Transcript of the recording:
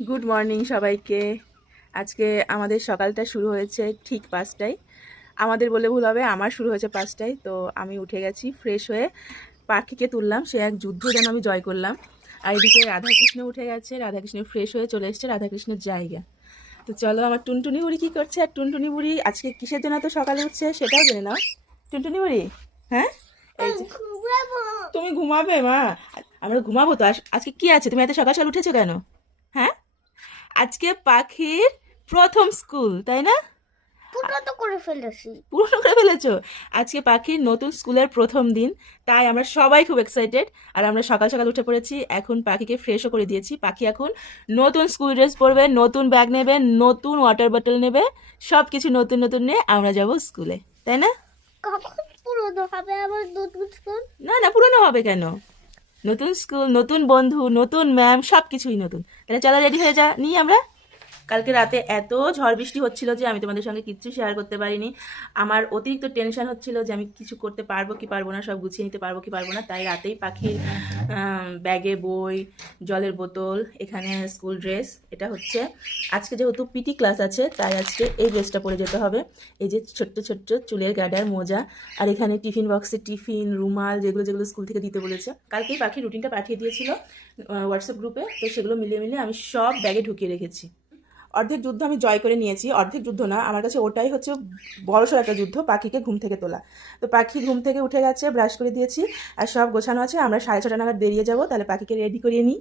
Good morning সবাইকে। আজকে আমাদের সকালটা শুরু হয়েছে ঠিক 5টায়। আমাদের বলে ভুল হবে, আমার শুরু হয়েছে 5টায়। তো আমি উঠে গেছি, ফ্রেশ হয়ে পাখিকে তুললাম। সে এক যুদ্ধ যেন আমি জয় করলাম। আর এদিকে রাধাকৃষ্ণ উঠে গেছে, রাধাকৃষ্ণ ফ্রেশ হয়ে চলে এসছে রাধাকৃষ্ণের জায়গা। তো চলো, আমার টুনটুনি বুড়ি কী করছে? আর টুনটুনি বুড়ি আজকে কিসের জন্য তো সকালে উঠছে সেটাও জেনে নাও। টুনটুনি বুড়ি, হ্যাঁ এই যে তুমি ঘুমাবে মা? আমরা ঘুমাবো তো। আজকে কি আছে? তুমি এত সকাল সকাল উঠেছো কেন? হ্যাঁ, আজকে পাখির প্রথম স্কুল, তাই না? পুরো তো করে ফেলেছি। পূরণ করে ফেলেছো। আজকে পাখির নতুন স্কুলের প্রথম দিন, তাই আমরা সবাই খুব এক্সাইটেড। আর আমরা সকাল সকাল উঠে পড়েছি, এখন পাখিকে ফ্রেশও করে দিয়েছি। পাখি এখন নতুন স্কুল ড্রেস পরবে, নতুন ব্যাগ নেবে, নতুন ওয়াটার বটল নেবে, সব কিছু নতুন নতুন নিয়ে আমরা যাব স্কুলে, তাই না? কখন পুরোনো হবে আবার নতুন স্কুল? না না, পুরনো হবে কেন? নতুন স্কুল, নতুন বন্ধু, নতুন ম্যাম, সব কিছুই নতুন। তাহলে চলো, রেডি হয়ে যা নিই আমরা। কালকে রাতে এত ঝড় বৃষ্টি হচ্ছিল যে আমি তোমাদের সঙ্গে কিচ্ছু শেয়ার করতে পারিনি। আমার অতিরিক্ত টেনশন হচ্ছিল যে আমি কিছু করতে পারবো কি পারবো না, সব গুছিয়ে নিতে পারবো কি পারবো না। তাই রাতেই পাখির ব্যাগে বই, জলের বোতল, এখানে স্কুল ড্রেস, এটা হচ্ছে আজকে যেহেতু পিটি ক্লাস আছে তাই আজকে এই ড্রেসটা পরে যেতে হবে। এই যে ছোট্ট ছোট্ট চুলের গার্ডার, মোজা, আর এখানে টিফিন বক্সে টিফিন, রুমাল, যেগুলো যেগুলো স্কুল থেকে দিতে বলেছে। কালকেই পাখির রুটিনটা পাঠিয়ে দিয়েছিল হোয়াটসঅ্যাপ গ্রুপে, তো সেগুলো মিলিয়ে মিলিয়ে আমি সব ব্যাগে ঢুকিয়ে রেখেছি। অর্ধেক যুদ্ধ আমি জয় করে নিয়েছি, অর্ধেক যুদ্ধ না, আমার কাছে ওটাই হচ্ছে বড়সড় একটা যুদ্ধ, পাখিকে ঘুম থেকে তোলা। তো পাখি ঘুম থেকে উঠে গেছে, ব্রাশ করে দিয়েছি, আর সব গোছানো আছে। আমরা 6:30 নাগাদ বেরিয়ে যাব, তাহলে পাখিকে রেডি করিয়ে নিই।